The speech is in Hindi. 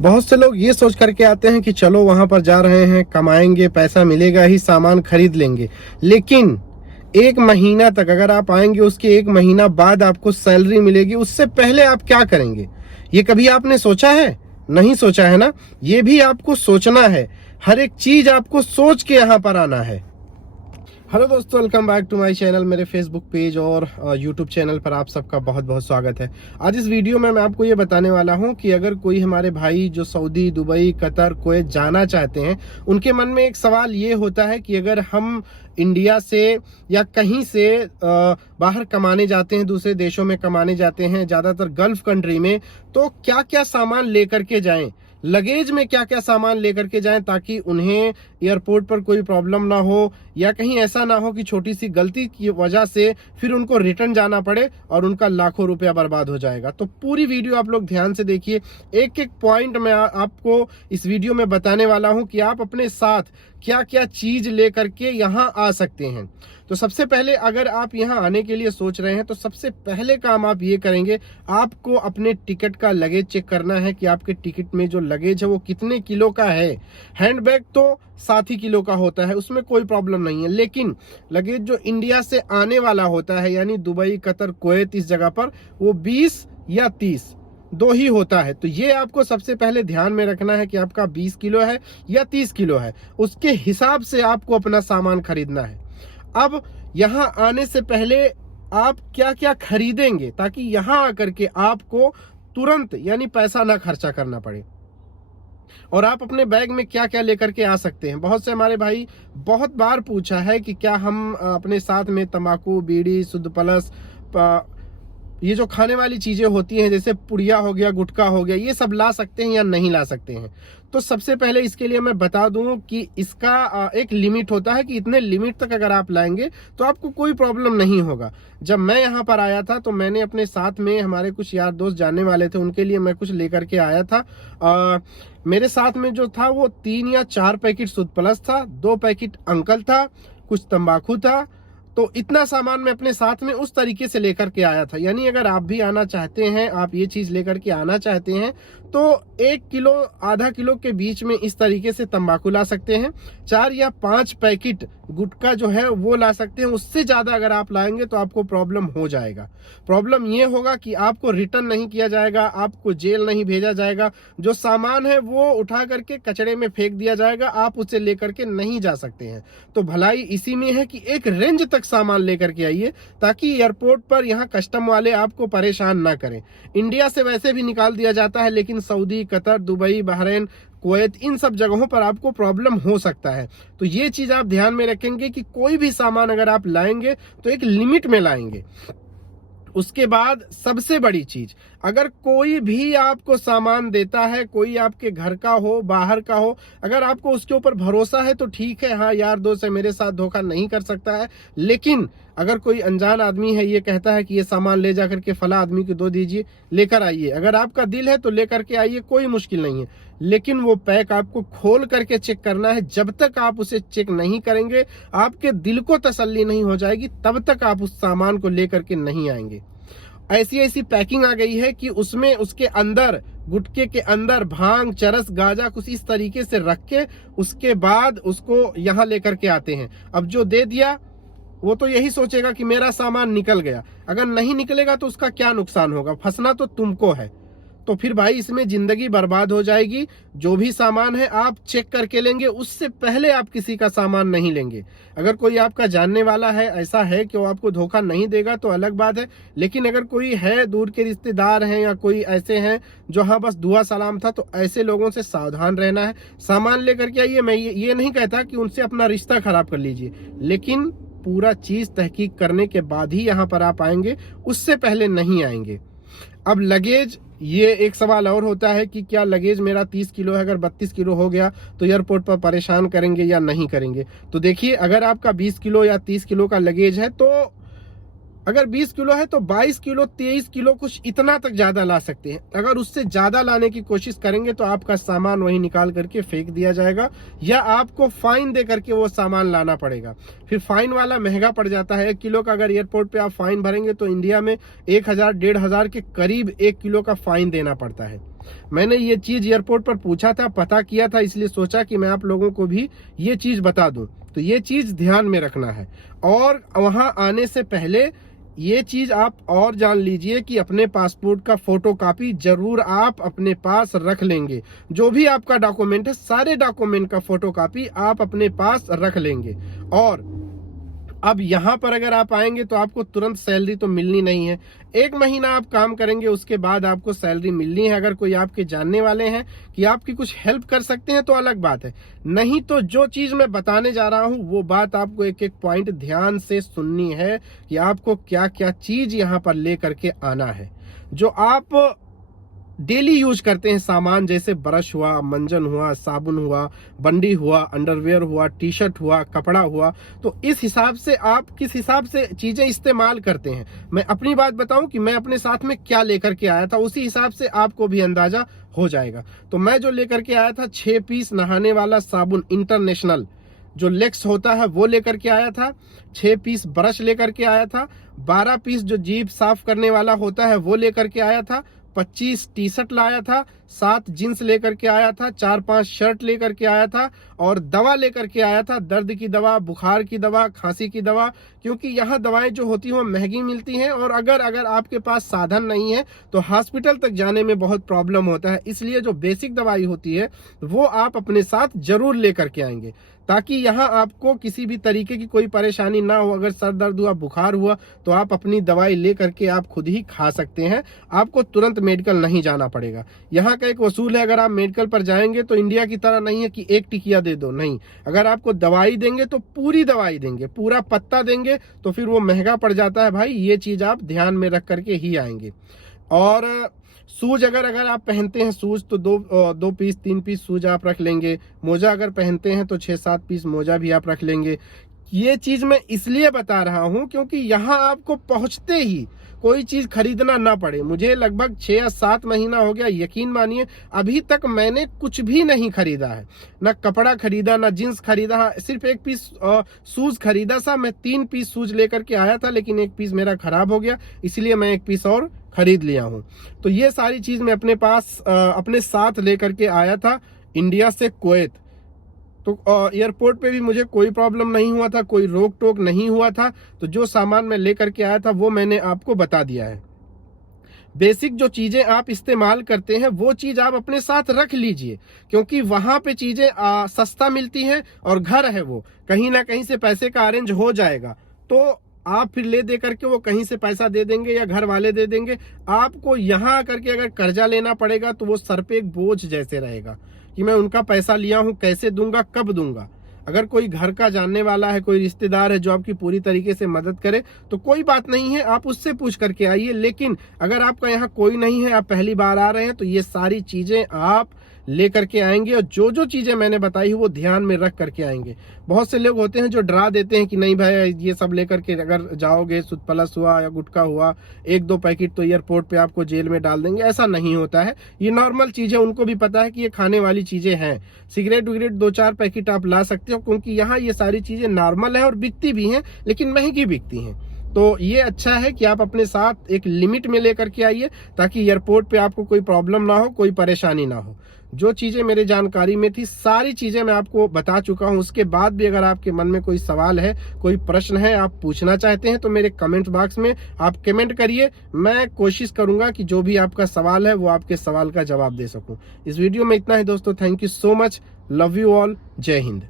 बहुत से लोग ये सोच करके आते हैं कि चलो वहां पर जा रहे हैं, कमाएंगे, पैसा मिलेगा ही, सामान खरीद लेंगे। लेकिन एक महीना तक अगर आप आएंगे, उसके एक महीना बाद आपको सैलरी मिलेगी, उससे पहले आप क्या करेंगे? ये कभी आपने सोचा है? नहीं सोचा है ना। ये भी आपको सोचना है। हर एक चीज आपको सोच के यहाँ पर आना है। हेलो दोस्तों, welcome back to my channel. मेरे फेसबुक पेज और यूट्यूब चैनल पर आप सबका बहुत बहुत स्वागत है। आज इस वीडियो में मैं आपको ये बताने वाला हूं कि अगर कोई हमारे भाई जो सऊदी, दुबई, कतर, कुवैत जाना चाहते हैं, उनके मन में एक सवाल ये होता है कि अगर हम इंडिया से या कहीं से बाहर कमाने जाते हैं, दूसरे देशों में कमाने जाते हैं, ज़्यादातर गल्फ कंट्री में, तो क्या क्या सामान लेकर के जाएं, लगेज में क्या क्या सामान लेकर के जाएं, ताकि उन्हें एयरपोर्ट पर कोई प्रॉब्लम ना हो या कहीं ऐसा ना हो कि छोटी सी गलती की वजह से फिर उनको रिटर्न जाना पड़े और उनका लाखों रुपया बर्बाद हो जाएगा। तो पूरी वीडियो आप लोग ध्यान से देखिए। एक एक पॉइंट मैं आपको इस वीडियो में बताने वाला हूं कि आप अपने साथ क्या क्या चीज लेकर के यहाँ आ सकते हैं। तो सबसे पहले अगर आप यहाँ आने के लिए सोच रहे हैं तो सबसे पहले काम आप ये करेंगे, आपको अपने टिकट का लगेज चेक करना है कि आपके टिकट में जो लगेज है वो कितने किलो का है। हैंडबैग तो 7 ही किलो का होता है, उसमें कोई प्रॉब्लम नहीं है। लेकिन लगेज जो इंडिया से आने वाला होता है, यानी दुबई, कतर, कुवैत, इस जगह पर वो 20 या 30 दो ही होता है। तो ये आपको सबसे पहले ध्यान में रखना है कि आपका 20 किलो है या 30 किलो है, उसके हिसाब से आपको अपना सामान खरीदना है। अब यहाँ आने से पहले आप क्या क्या खरीदेंगे ताकि यहाँ आकर के आपको तुरंत यानी पैसा ना खर्चा करना पड़े, और आप अपने बैग में क्या क्या लेकर के आ सकते हैं। बहुत से हमारे भाई बहुत बार पूछा है कि क्या हम अपने साथ में तंबाकू, बीड़ी, शुद्ध प्लस, ये जो खाने वाली चीजें होती हैं जैसे पुड़िया हो गया, गुटखा हो गया, ये सब ला सकते हैं या नहीं ला सकते हैं। तो सबसे पहले इसके लिए मैं बता दूं कि इसका एक लिमिट होता है कि इतने लिमिट तक अगर आप लाएंगे तो आपको कोई प्रॉब्लम नहीं होगा। जब मैं यहाँ पर आया था तो मैंने अपने साथ में, हमारे कुछ यार दोस्त जाने वाले थे, उनके लिए मैं कुछ लेकर के आया था। मेरे साथ में जो था वो 3 या 4 पैकेट शुद्ध प्लस था, 2 पैकेट अंकल था, कुछ तंबाकू था। तो इतना सामान मैं अपने साथ में उस तरीके से लेकर के आया था। यानी अगर आप भी आना चाहते हैं, आप ये चीज लेकर के आना चाहते हैं, तो 1 किलो आधा किलो के बीच में इस तरीके से तंबाकू ला सकते हैं। 4 या 5 पैकेट गुटखा जो है वो ला सकते हैं। उससे ज्यादा अगर आप लाएंगे तो आपको प्रॉब्लम हो जाएगा। प्रॉब्लम ये होगा कि आपको रिटर्न नहीं किया जाएगा, आपको जेल नहीं भेजा जाएगा, जो सामान है वो उठा करके कचड़े में फेंक दिया जाएगा, आप उसे लेकर के नहीं जा सकते हैं। तो भलाई इसी में है कि एक रेंज तक सामान लेकर के आइए, ताकि एयरपोर्ट पर यहाँ कस्टम वाले आपको परेशान ना करें। इंडिया से वैसे भी निकाल दिया जाता है, लेकिन Saudi, Qatar, Dubai, Bahrain, Kuwait, इन सब जगहों पर आपको प्रॉब्लम हो सकता है। तो ये चीज आप ध्यान में रखेंगे कि कोई भी सामान अगर आप लाएंगे तो एक लिमिट में लाएंगे। उसके बाद सबसे बड़ी चीज, अगर कोई भी आपको सामान देता है, कोई आपके घर का हो, बाहर का हो, अगर आपको उसके ऊपर भरोसा है तो ठीक है, हाँ यार दोस्त है, मेरे साथ धोखा नहीं कर सकता है। लेकिन अगर कोई अनजान आदमी है, ये कहता है कि ये सामान ले जाकर के फला आदमी को दो दीजिए, लेकर आइए, अगर आपका दिल है तो लेकर के आइए, कोई मुश्किल नहीं है। लेकिन वो पैक आपको खोल करके चेक करना है। जब तक आप उसे चेक नहीं करेंगे, आपके दिल को तसल्ली नहीं हो जाएगी, तब तक आप उस सामान को लेकर के नहीं आएंगे। ऐसी ऐसी पैकिंग आ गई है कि उसमें, उसके अंदर, गुटके के अंदर भांग, चरस, गांजा कुछ इस तरीके से रख के उसके बाद उसको यहाँ लेकर के आते हैं। अब जो दे दिया वो तो यही सोचेगा कि मेरा सामान निकल गया। अगर नहीं निकलेगा तो उसका क्या नुकसान होगा? फंसना तो तुमको है। तो फिर भाई इसमें जिंदगी बर्बाद हो जाएगी। जो भी सामान है आप चेक करके लेंगे, उससे पहले आप किसी का सामान नहीं लेंगे। अगर कोई आपका जानने वाला है, ऐसा है कि वो आपको धोखा नहीं देगा तो अलग बात है। लेकिन अगर कोई है, दूर के रिश्तेदार हैं या कोई ऐसे हैं जो हाँ बस दुआ सलाम था, तो ऐसे लोगों से सावधान रहना है। सामान लेकर के आइए। मैं ये नहीं कहता कि उनसे अपना रिश्ता खराब कर लीजिए, लेकिन पूरा चीज तहकीक करने के बाद ही यहाँ पर आप आएंगे, उससे पहले नहीं आएंगे। अब लगेज, ये एक सवाल और होता है कि क्या लगेज मेरा 30 किलो है, अगर 32 किलो हो गया तो एयरपोर्ट पर परेशान करेंगे या नहीं करेंगे? तो देखिए, अगर आपका 20 किलो या 30 किलो का लगेज है तो अगर 20 किलो है तो 22 किलो, 23 किलो, कुछ इतना तक ज्यादा ला सकते हैं। अगर उससे ज्यादा लाने की कोशिश करेंगे तो आपका सामान वहीं निकाल करके फेंक दिया जाएगा, या आपको फाइन दे करके वो सामान लाना पड़ेगा। फिर फाइन वाला महंगा पड़ जाता है। 1 किलो का अगर एयरपोर्ट पे आप फाइन भरेंगे तो इंडिया में 1000 1500 के करीब 1 किलो का फाइन देना पड़ता है। मैंने ये चीज एयरपोर्ट पर पूछा था, पता किया था, इसलिए सोचा कि मैं आप लोगों को भी ये चीज बता दूं। तो ये चीज ध्यान में रखना है। और वहां आने से पहले ये चीज आप और जान लीजिए कि अपने पासपोर्ट का फोटोकॉपी जरूर आप अपने पास रख लेंगे। जो भी आपका डॉक्यूमेंट है, सारे डॉक्यूमेंट का फोटोकॉपी आप अपने पास रख लेंगे। और अब यहाँ पर अगर आप आएंगे तो आपको तुरंत सैलरी तो मिलनी नहीं है। 1 महीना आप काम करेंगे, उसके बाद आपको सैलरी मिलनी है। अगर कोई आपके जानने वाले हैं कि आपकी कुछ हेल्प कर सकते हैं तो अलग बात है, नहीं तो जो चीज मैं बताने जा रहा हूं वो बात आपको एक एक पॉइंट ध्यान से सुननी है कि आपको क्या क्या चीज यहाँ पर ले करके आना है। जो आप डेली यूज करते हैं सामान, जैसे ब्रश हुआ, मंजन हुआ, साबुन हुआ, बंडी हुआ, अंडरवेयर हुआ, टी शर्ट हुआ, कपड़ा हुआ, तो इस हिसाब से आप किस हिसाब से चीजें इस्तेमाल करते हैं। मैं अपनी बात बताऊं कि मैं अपने साथ में क्या लेकर के आया था, उसी हिसाब से आपको भी अंदाजा हो जाएगा। तो मैं जो लेकर के आया था 6 पीस नहाने वाला साबुन इंटरनेशनल जो लेक्स होता है वो लेकर के आया था, 6 पीस ब्रश लेकर के आया था, 12 पीस जो जीभ साफ करने वाला होता है वो लेकर के आया था, 25 टी शर्ट लाया था, 7 जींस लेकर के आया था, 4-5 शर्ट लेकर के आया था, और दवा लेकर के आया था, दर्द की दवा, बुखार की दवा, खांसी की दवा, क्योंकि यहाँ दवाएं जो होती हैं वो महंगी मिलती हैं। और अगर आपके पास साधन नहीं है तो हॉस्पिटल तक जाने में बहुत प्रॉब्लम होता है। इसलिए जो बेसिक दवाई होती है वो आप अपने साथ जरूर लेकर के आएंगे, ताकि यहाँ आपको किसी भी तरीके की कोई परेशानी ना हो। अगर सर दर्द हुआ, बुखार हुआ, तो आप अपनी दवाई ले करके आप खुद ही खा सकते हैं, आपको तुरंत मेडिकल नहीं जाना पड़ेगा। यहाँ का एक वसूल है, अगर आप मेडिकल पर जाएंगे तो इंडिया की तरह नहीं है कि एक टिकिया दे दो, नहीं। अगर आपको दवाई देंगे तो पूरी दवाई देंगे, पूरा पत्ता देंगे, तो फिर वो महंगा पड़ जाता है भाई। ये चीज आप ध्यान में रख करके ही आएंगे। और शूज अगर आप पहनते हैं शूज तो 2 पीस 3 पीस शूज आप रख लेंगे। मोजा अगर पहनते हैं तो 6-7 पीस मोजा भी आप रख लेंगे। ये चीज मैं इसलिए बता रहा हूं क्योंकि यहाँ आपको पहुंचते ही कोई चीज खरीदना ना पड़े। मुझे लगभग 6 या 7 महीना हो गया, यकीन मानिए अभी तक मैंने कुछ भी नहीं खरीदा है, ना कपड़ा खरीदा, ना जींस खरीदा, सिर्फ 1 पीस शूज खरीदा सा। मैं 3 पीस शूज लेकर के आया था, लेकिन 1 पीस मेरा खराब हो गया, इसलिए मैं 1 पीस और खरीद लिया हूँ। तो ये सारी चीज मैं अपने पास अपने साथ लेकर के आया था इंडिया से कुवैत। तो एयरपोर्ट पे भी मुझे कोई प्रॉब्लम नहीं हुआ था, कोई रोक टोक नहीं हुआ था। तो जो सामान मैं लेकर के आया था वो मैंने आपको बता दिया है। बेसिक जो चीजें आप इस्तेमाल करते हैं वो चीज आप अपने साथ रख लीजिए, क्योंकि वहां पे चीजें सस्ता मिलती हैं और घर है वो, कहीं ना कहीं से पैसे का अरेंज हो जाएगा। तो आप फिर ले दे करके वो कहीं से पैसा दे देंगे या घर वाले दे देंगे। आपको यहाँ आकर के अगर कर्जा लेना पड़ेगा तो वो सर पे एक बोझ जैसे रहेगा कि मैं उनका पैसा लिया हूं, कैसे दूंगा, कब दूंगा। अगर कोई घर का जानने वाला है, कोई रिश्तेदार है जो आपकी पूरी तरीके से मदद करे तो कोई बात नहीं है, आप उससे पूछ करके आइए। लेकिन अगर आपका यहाँ कोई नहीं है, आप पहली बार आ रहे हैं, तो ये सारी चीजें आप लेकर के आएंगे और जो जो चीजें मैंने बताई वो ध्यान में रख करके आएंगे। बहुत से लोग होते हैं जो डरा देते हैं कि नहीं भाई ये सब लेकर के अगर जाओगे, सुत प्लस हुआ या गुटखा हुआ 1-2 पैकेट तो एयरपोर्ट पे आपको जेल में डाल देंगे। ऐसा नहीं होता है, ये नॉर्मल चीजें, उनको भी पता है कि ये खाने वाली चीजें हैं। सिगरेट विगरेट 2-4 पैकेट आप ला सकते हो, क्योंकि यहाँ ये सारी चीजें नॉर्मल है और बिकती भी हैं, लेकिन महंगी बिकती हैं। तो ये अच्छा है कि आप अपने साथ एक लिमिट में लेकर के आइए, ताकि एयरपोर्ट पे आपको कोई प्रॉब्लम ना हो, कोई परेशानी ना हो। जो चीजें मेरे जानकारी में थी सारी चीजें मैं आपको बता चुका हूं। उसके बाद भी अगर आपके मन में कोई सवाल है, कोई प्रश्न है, आप पूछना चाहते हैं, तो मेरे कमेंट बॉक्स में आप कमेंट करिए। मैं कोशिश करूंगा कि जो भी आपका सवाल है वो आपके सवाल का जवाब दे सकूं। इस वीडियो में इतना ही दोस्तों, thank you so much, love you all, जय हिंद।